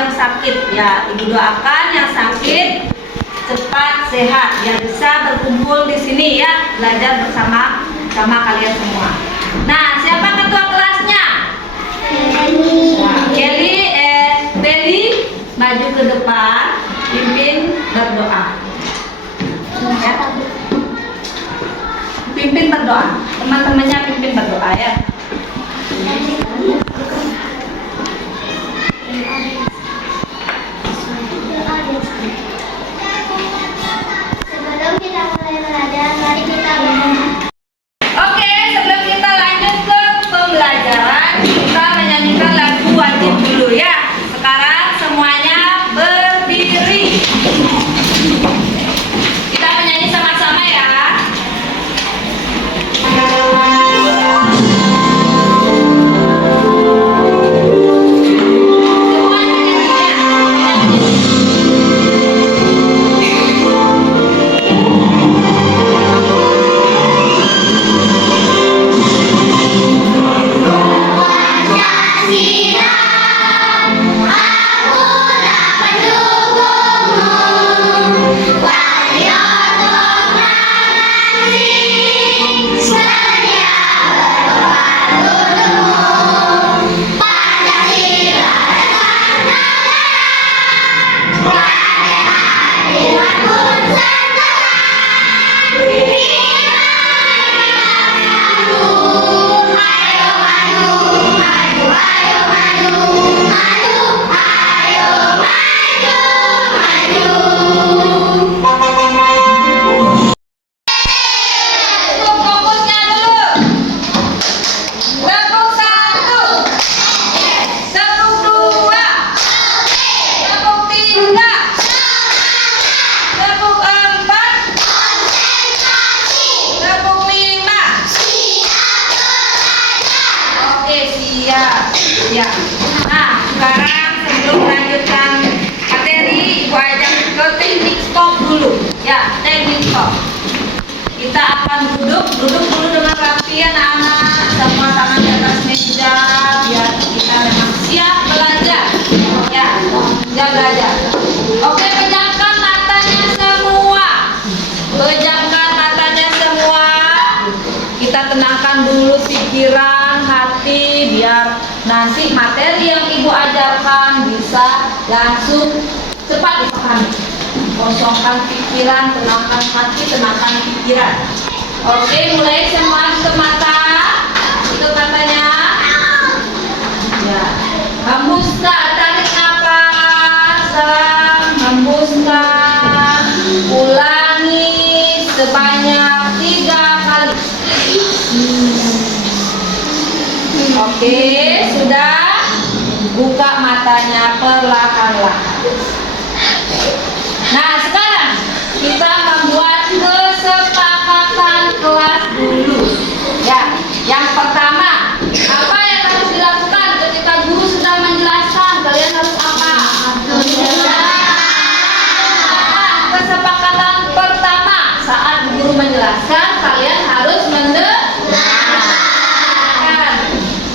yang sakit. Ya, Ibu doakan yang sakit cepat sehat, biar bisa berkumpul di sini ya, belajar bersama kalian semua. Nah, siapa ketua kelasnya? Nah, Beli maju ke depan, pimpin berdoa. Ya. Pimpin berdoa. Teman-temannya pimpin berdoa ya. Sebelum kita mulai belajar, mari kita berdoa. Oke, sebelum kita lanjut ke pembelajaran, kita menyanyikan lagu wajib dulu ya. Sekarang semuanya berdiri. Kita menyanyi sama-sama ya. Ya. Nah, sekarang sebelum melanjutkan materi, Ibu ajak ke teknik stop dulu. Ya, teknik stop. Kita akan duduk dulu dengan rapi anak-anak. Semua tangan di atas meja, biar kita memang siap belajar. Ya, siap belajar. Oke, pejamkan matanya semua. Pejamkan matanya semua. Kita tenangkan dulu pikiran, hati, biar nanti materi yang Ibu ajarkan bisa langsung cepat dipahami. Kosongkan pikiran, tenangkan hati, tenangkan pikiran. Oke, mulai semua tutup mata. Tutup matanya. Ya. Hembuskan, tarik nafas. Hembuskan. Ulangi sebanyak 3 kali. Oke, sudah. Buka matanya perlahan-lahan. Nah, sekarang kita membuat kesepakatan kelas dulu. Ya, yang pertama, apa yang harus dilakukan ketika guru sudah menjelaskan? Kalian harus apa? Kesepakatan pertama, saat guru menjelaskan, kalian harus mendengarkan.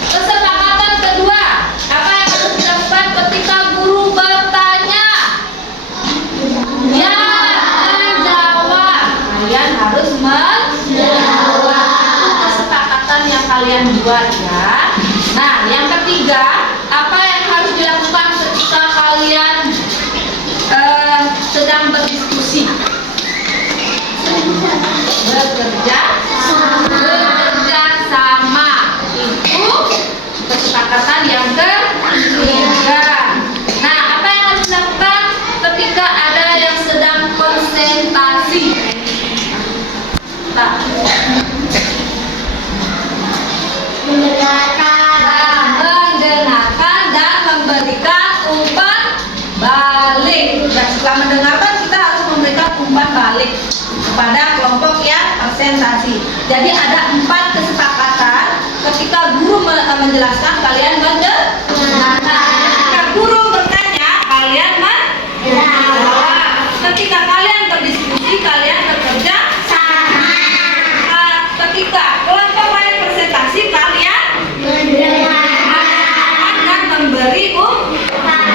Kesepakatan kedua, apa yang harus dilakukan ketika guru bertanya? Ya, menjawab. Kalian harus menjawab. Kesepakatan yang kalian buat ya. Nah, yang ketiga, apa yang harus dilakukan ketika kalian sedang berdiskusi? Bekerja sama. Itu kesepakatan yang ketiga. Nah, apa yang harus dilakukan ketika ada yang sedang konsentrasi? Nah, mendengarkan dan memberikan umpan balik. Dan setelah mendengarkan, kita harus memberikan umpan balik kepada kelompok yang konsentrasi. Jadi ada 4 kesepakatan. Ketika guru menjelaskan, kalian mendengarkan. Ketika guru bertanya, kalian menjawab. Ketika kalian berdiskusi, kalian bekerja sama. Ketika kelompok lain presentasi, kalian mendengarkan dan memberi umpan.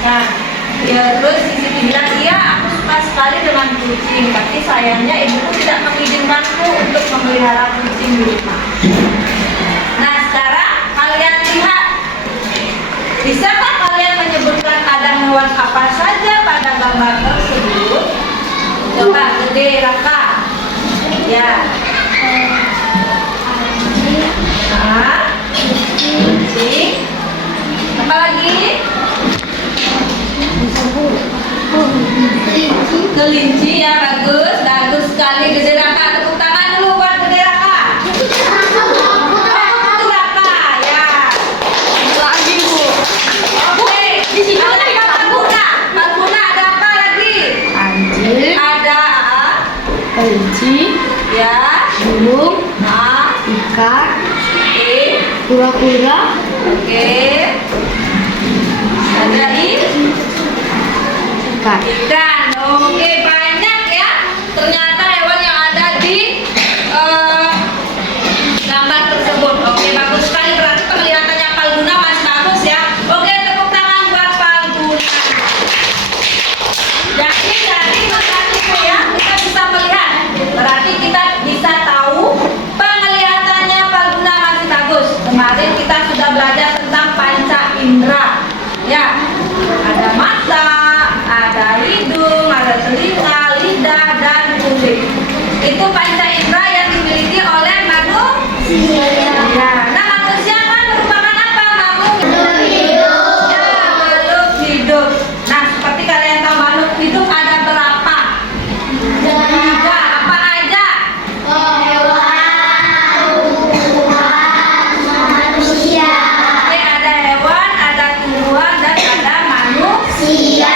Nah, ya terus Siti bilang, iya aku suka sekali dengan kucing, tapi sayangnya ibuku tidak mengizinkanku untuk memelihara kucing di rumah. Nah, sekarang kalian lihat, bisakah kalian menyebutkan ada hewan apa saja pada gambar tersebut? Coba gede Raka. Ya. Kucing. Apa lagi? Kelinci ya, bagus sekali. Gede Raka, tepuk tangan dulu buat Gede Raka. Itu Raka, ya. Lagi Bu. Oke, di sini ada Pak Guna. Pak Guna ada apa lagi? Anjing, Ada kelinci, ya, burung, nah, ikan, oke, kura-kura, oke. Ada ikan. ikan. Oke, banyak ya. Ternyata hewan yang ada di gambar tersebut. Oke, bagus sekali. Berarti penglihatannya Palguna masih bagus ya. Oke, tepuk tangan buat Palguna. Jadi dari mata itu ya, kita bisa melihat. Berarti kita bisa tahu penglihatannya Palguna masih bagus. Kemarin kita sudah belajar tentang panca indera. Ya, ada mata, ada hidung, ada telinga, lidah, dan kulit. Itu panca indera yang dimiliki oleh manusia. Ya, nah manusia kan merupakan apa? Makhluk hidup. Ya, makhluk hidup. Nah, seperti kalian tahu makhluk hidup ada berapa? 3. Apa aja? Oke, ada hewan, ada tumbuhan, dan ada manusia.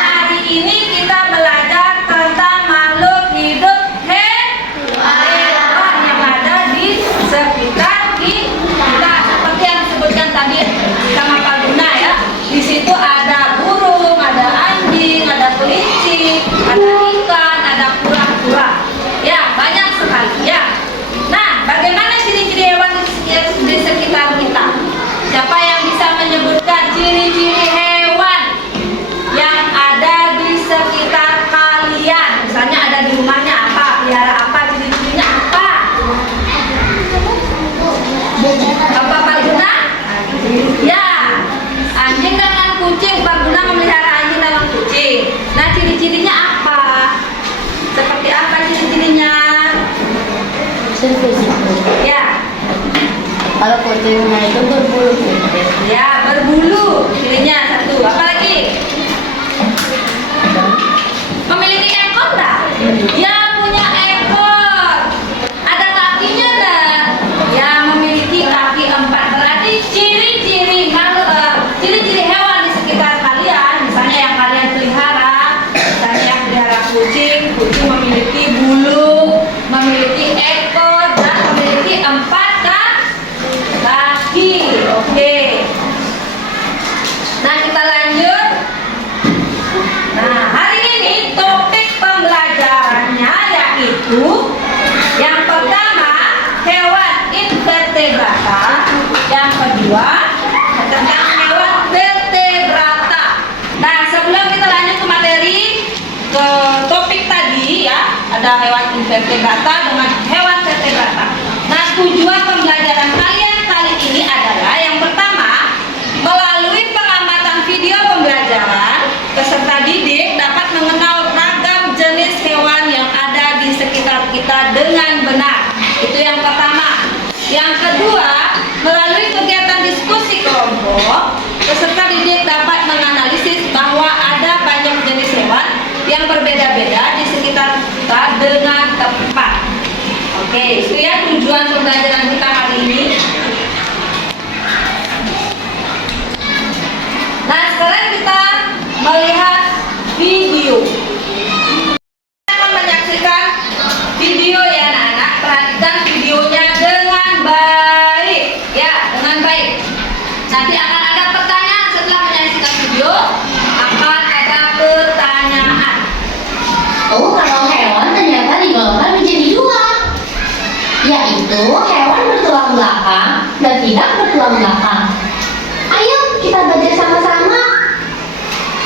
Hari ini kita belajar tentang makhluk hidup hewan yang ada di sekitar kita. Seperti yang disebutkan tadi sama Pak Guna ya. Di situ ada burung, ada anjing, ada kelinci, ada ikan, ada kura-kura. Ya, banyak sekali ya. Nah, bagaimana ciri-ciri hewan di sekitar kita? Siapa yang bisa menyebutkan ciri-ciri hewan yang ada di sekitar kalian? Misalnya ada di rumahnya apa, pelihara apa, ciri-cirinya apa? Apa Pak Guna? Ya, anjing dengan kucing. Pak Guna memelihara anjing dengan kucing. Nah, ciri-cirinya apa? Seperti apa ciri-cirinya? Ya, Kalau kucingnya itu berbulu putih. ya berbulu. Cirinya satu. Apa lagi? Memiliki ekor enggak? Ya, punya ekor. Ada kakinya enggak? Ya, memiliki kaki 4. Berarti ciri-ciri ciri-ciri hewan di sekitar kalian, misalnya yang kalian pelihara, misalnya yang pelihara kucing memiliki bulu, memiliki ekor, dan memiliki 4 kaki. Oke. Nah, kita lanjut. Nah, hari ini topik pembelajarannya yaitu yang pertama hewan invertebrata, yang kedua tentang hewan vertebrata. Nah, sebelum kita lanjut ke materi ke topik tadi ya, ada hewan invertebrata dengan hewan vertebrata. Nah, tujuan pembelajaran kalian kali ini adalah yang pertama, melalui pengamatan video pembelajaran, peserta didik dapat mengenal ragam jenis hewan yang ada di sekitar kita dengan benar. Itu yang pertama. Yang kedua, melalui kegiatan diskusi kelompok, peserta didik dapat menganalisis bahwa ada banyak jenis hewan yang berbeda-beda di sekitar kita dengan tepat. Oke, itu ya tujuan pembelajaran kita hari ini. Nah, sekarang kita melihat video. Kita akan menyaksikan video ya anak-anak. Perhatikan videonya dengan baik. Ya, dengan baik. Nanti akan ada pertanyaan setelah menyaksikan video. Akan ada pertanyaan. Oh, kalau hewan ternyata digolongkan menjadi 2, yaitu hewan bertulang belakang dan tidak bertulang belakang. Ayo kita belajar sama-sama.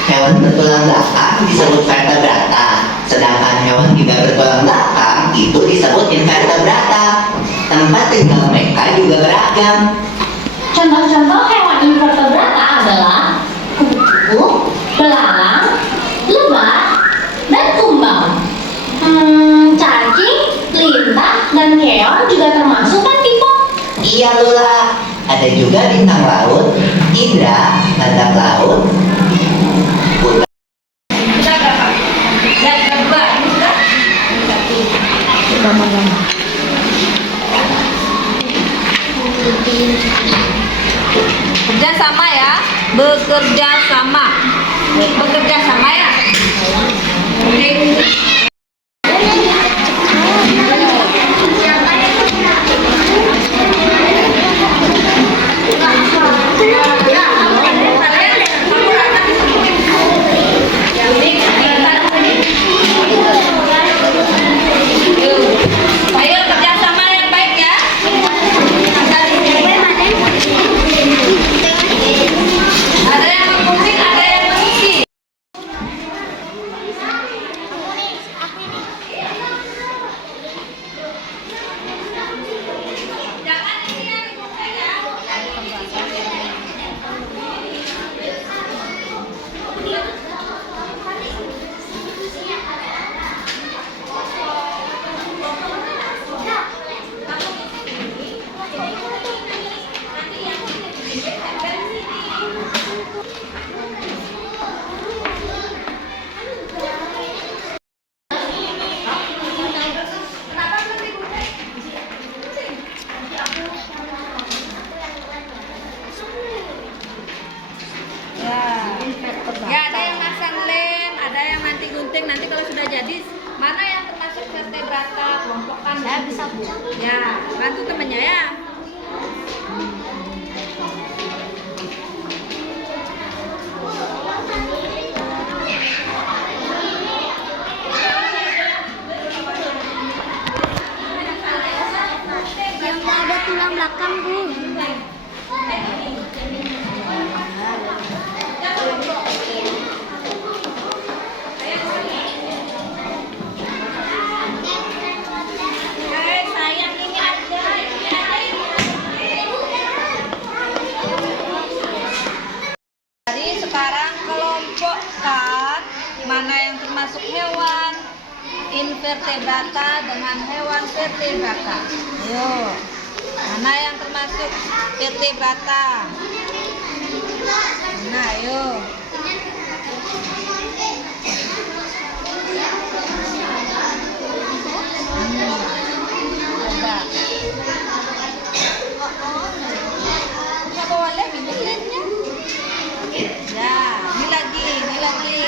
Hewan bertulang belakang disebut vertebrata, sedangkan hewan tidak bertulang belakang itu disebut invertebrata. Tempat tinggal mereka juga beragam. Contoh-contoh hewan invertebrata adalah kupu-kupu, belalang, lebah, dan kumbang. Cacing, lintah, dan keong juga termasuk kan, Pipo? Iya Lula, ada juga bintang laut, hidra, badak laut, udang. Sudah berapa? Sudah dua. Ini sudah? Satu. Gama-gama. Bekerja sama ya, bekerja sama. Bekerja sama ya. Oke. Ayo kerjasama yang baik ya. Ada yang mengusik, ada yang mengisi. Jangan ini yang dibuka ya. Kenapa belum dibuka? Ya, ada yang masang lem, ada yang nanti gunting. Nanti kalau sudah jadi, mana yang termasuk vertebrata, kelompokkan. Saya bisa bu. Ya, bantu temennya ya. Yang nggak ada tulang belakang, Bu. Sayang ini aja, ini aja. Jadi sekarang kelompokkan mana yang termasuk hewan invertebrata dengan hewan vertebrata. Ayo, mana yang termasuk vertebrata? Nah, ayo. Coba. Nggak bawa lem ini lemnya. Ya, ini lagi, ini lagi.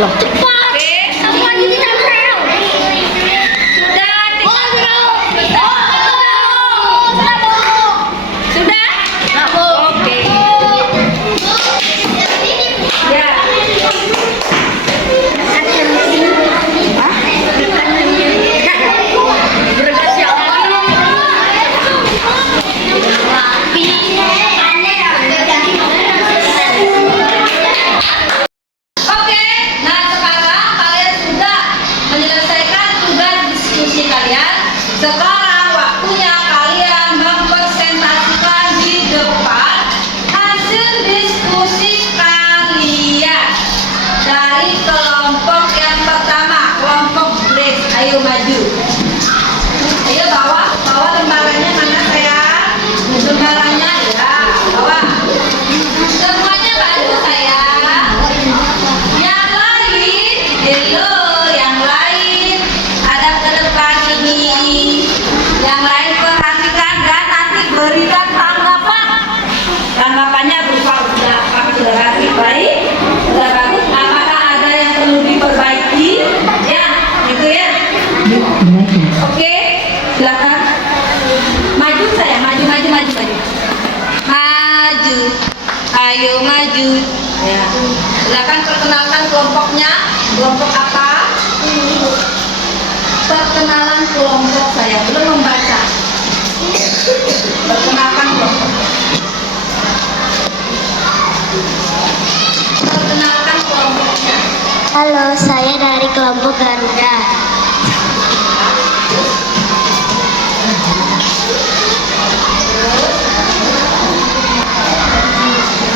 Oke. Sudah. Sudah? Oke. Ya. Oke, nah sekarang kalian sudah menyelesaikan tugas diskusi kalian. Sekarang waktunya kalian mempresentasikan di depan hasil diskusi kalian dari kelompok yang pertama, kelompok Grace. Ayo maju. Ayo bawa lembarannya mana sayang? Lembarannya ya, bawa. Semuanya bantu sayang. Yang lain, hello, yang lain ada ke depan ini. Yang lain perhatikan dan nanti berikan tanggapan. Tanggapannya berupa sudah rapi, baik, sudah bagus. Apakah ada yang perlu diperbaiki? Ya, gitu ya. Oke, silakan. Maju saya, maju. Maju. Ayo maju. Ya. Silakan perkenalkan kelompoknya. Kelompok apa? Perkenalan kelompok saya. Belum membaca. Perkenalkan kelompok. Perkenalkan kelompoknya. Halo, saya dari kelompok Garuda.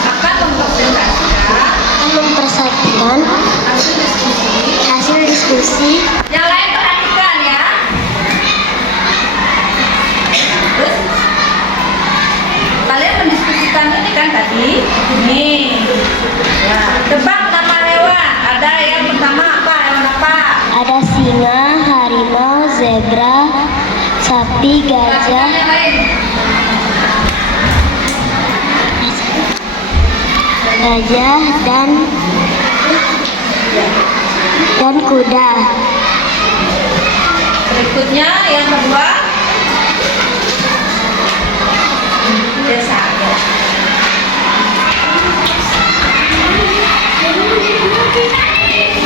Akan mempresentasikan Mempresentasikan hasil diskusi. hasil diskusi. Yang lain perhatikan ya. Terus kalian mendiskusikan ini kan tadi. Nih. Ya, tebak nama hewan. Ada yang pertama apa? Hewan apa? Ada singa, harimau, zebra, sapi, gajah, Yang lain. dan kuda. Berikutnya yang kedua. Desa.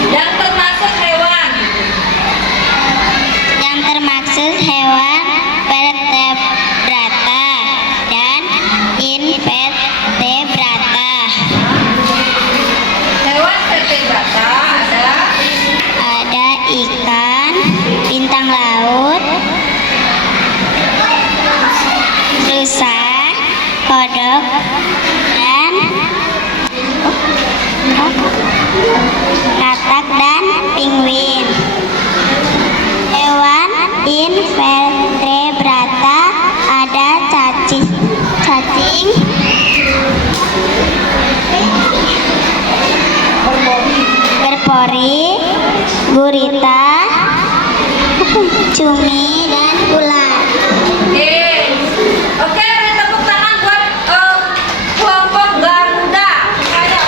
Yang termasuk hewan. Yang termaksud hewan vertebrata dan invertebrata. Hewan vertebrata ada Ada ikan, bintang laut, rusa, kodok, dan katak dan penguin. Hewan invertebrata ada cacing, berpori, gurita, cumi, dan ular. Oke, beri tepuk tangan buat kelompok Garuda. Supaya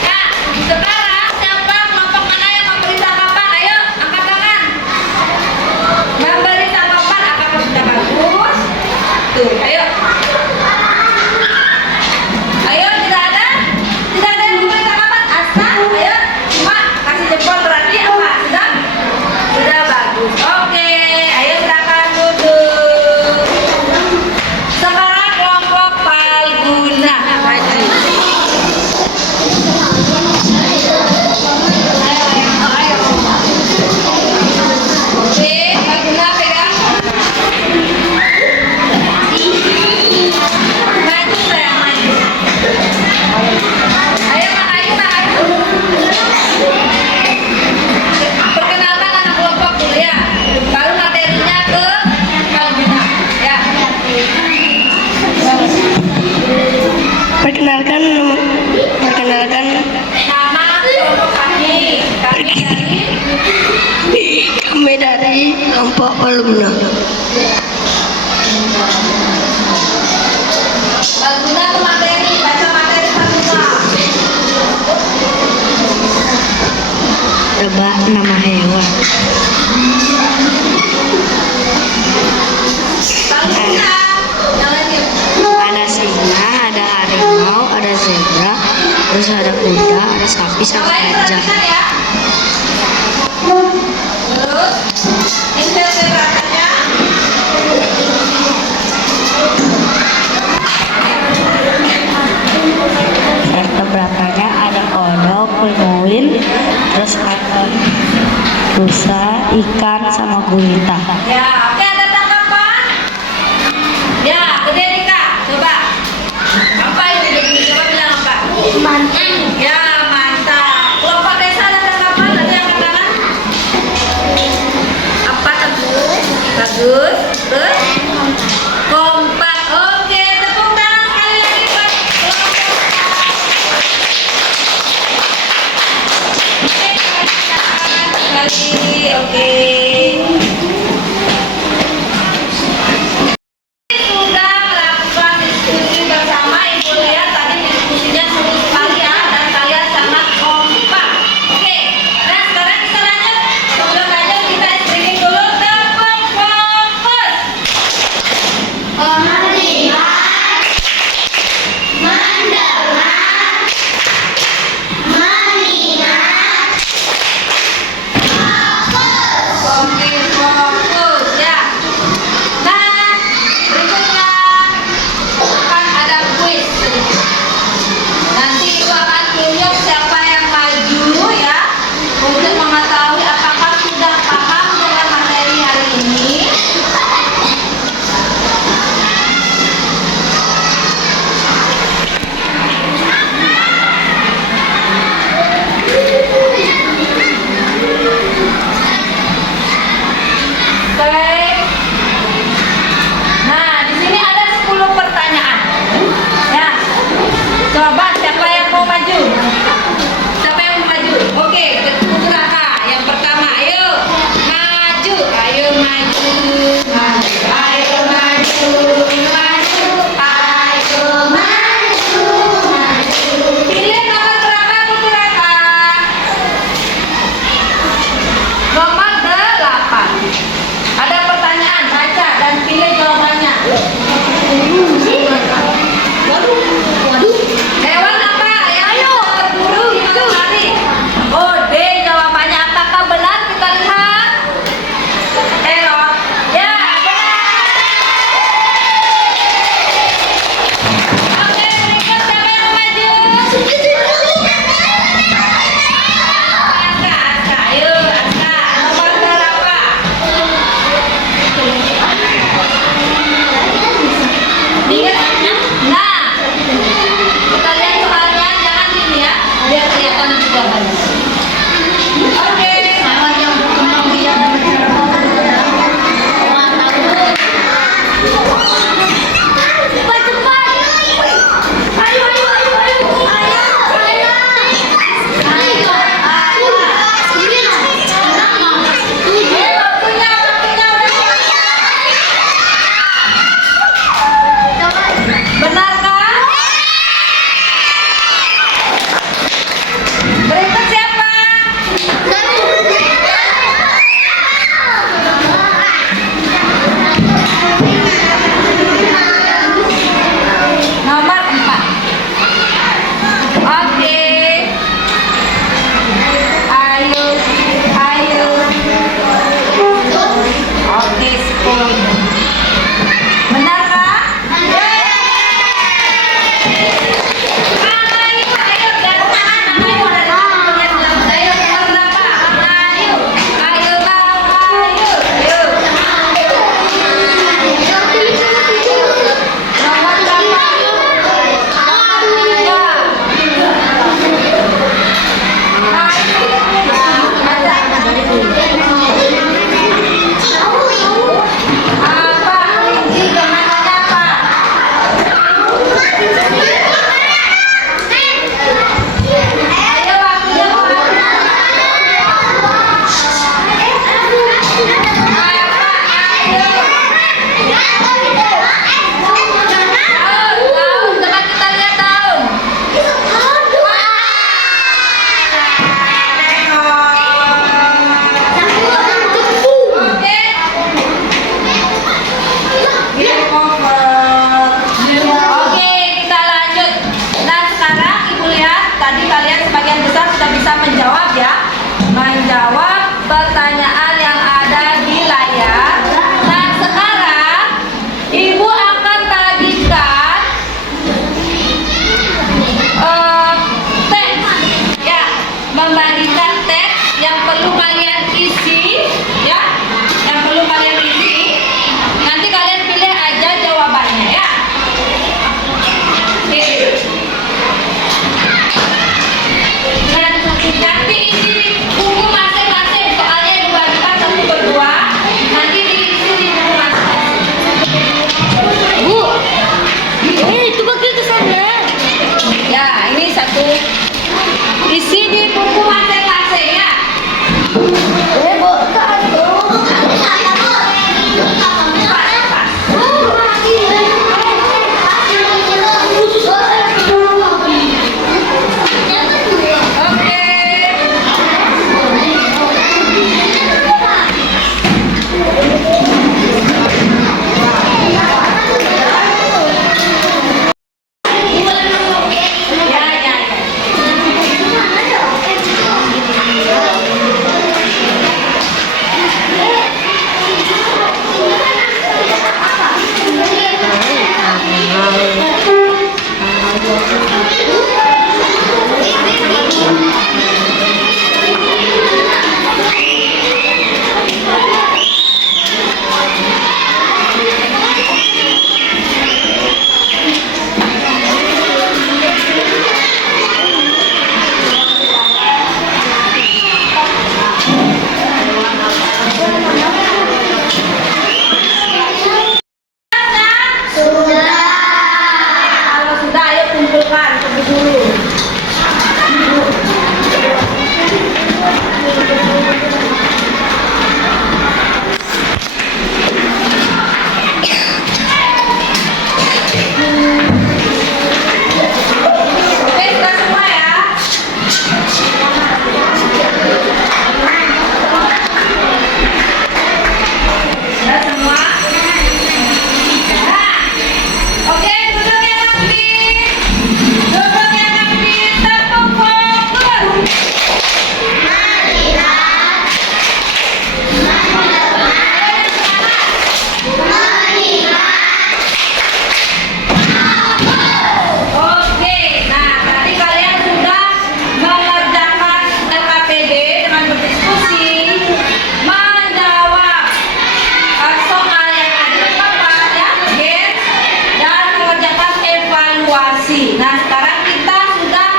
ya, sekarang siapa kelompok mana yang memberi tanggapan? Ayo, angkat tangan. Memberi tanggapan apakah sudah bagus? Tuh, ayo. Ayo, tidak ada? Tidak ada yang memberi tanggapan? Asal, ayo. Cuma kasih jempol berarti apa? Sudah bagus. Oke, ayo silakan duduk. Sekarang kelompok Palguna maju. Oke, Palguna pegang. Maju sayang, maju. Ayo maju. Perkenalkan anak kelompok dulu ya. Baru materinya ke Palguna. Ya. Perkenalkan Nama kelompok kami dari kelompok Palguna. Palguna ke materi, baca materi Palguna. Terus ada kuda, ada sapi, Yang sama lain gajah. perhatikan ya. Terus invertebratannya. Vertebratanya ada kodok, penguin, terus ada rusa, ikan, sama gurita. Ya, oke, ada tanggapan? Ya, gede nih Kak. Coba. Apa ini? Coba bilang apa? Mantap. Ya, mantap. Kelompok desa ada tanggapan? Ada yang katakan? Apa bagus? Bagus. Terus? Kompak. Oke, tepuk tangan sekali lagi buat kelompok. Oke, sekali. Oke. Sudah melakukan diskusi bersama, Ibu lihat tadi diskusinya seru sekali ya, dan kalian sangat kompak. Oke, nah sekarang kita lanjut. Sebelum lanjut kita screening dulu. Tepuk fokus. Melihat, mendengar, mengingat, fokus. tadi kalian sebagian besar sudah bisa menjawab ya. Menjawab pertanyaan yang ada di layar. Nah, sekarang Ibu akan tagihkan teks ya, membagikan teks yang perlu kalian isi ya, yang perlu kalian isi. Nanti kalian pilih aja jawabannya ya. Oke. Nah, nanti isi di buku masing-masing, soalnya dibagikan 1/2. Nanti diisi di buku masing-masing. Bu, Itu bagi ke sana. ya ini satu. Isi di buku masing-masing ya. Bu, satu. Sama, Bu. Kalau sudah, ayo kumpulkan terlebih dulu. Oke, sudah semua ya. Sudah semua. Nah, oke, duduk yang rapi. Duduk yang rapi, terfokus. Oke, nah tadi kalian sudah mengerjakan LKPD dengan berdiskusi, menjawab soal yang ada di papan ya, guys, dan mengerjakan evaluasi. Nah, sekarang kita sudah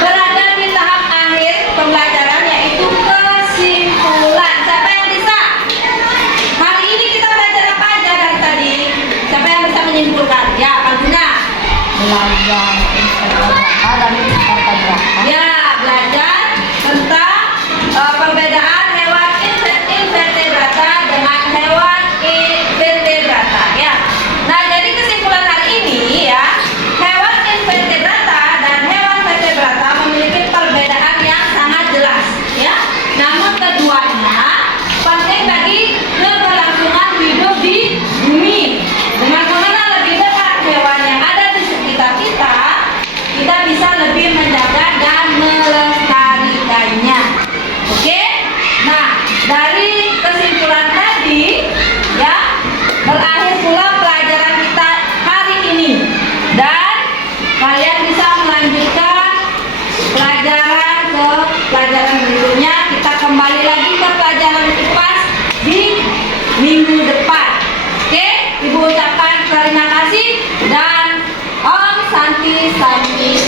berada di tahap akhir pembelajaran, yaitu kesimpulan. Siapa yang bisa? Hari ini kita belajar apa aja dari tadi? Siapa yang bisa menyimpulkan? Ya, Palguna. Belajar invertebrata dan invertebrata. Ya, belajar tentang perbedaan hewan invertebrata dengan hewan invertebrata ya. Nah, jadi kesimpulan hari ini ya, hewan invertebrata dan hewan vertebrata memiliki perbedaan yang sangat jelas ya. Namun keduanya penting bagi keberlangsungan hidup di bumi. Dengan mengenal lebih dekat hewan yang ada di sekitar kita, kita bisa lebih menjaga dan melestarikannya. Oke? Nah, dari kesimpulan tadi ya, berakhir pula pelajaran kita hari ini. Dan kalian bisa melanjutkan pelajaran ke pelajaran berikutnya. Kita kembali lagi ke pelajaran IPAS di minggu depan. Oke? Ibu ucapkan terima kasih dan Om Santi Santi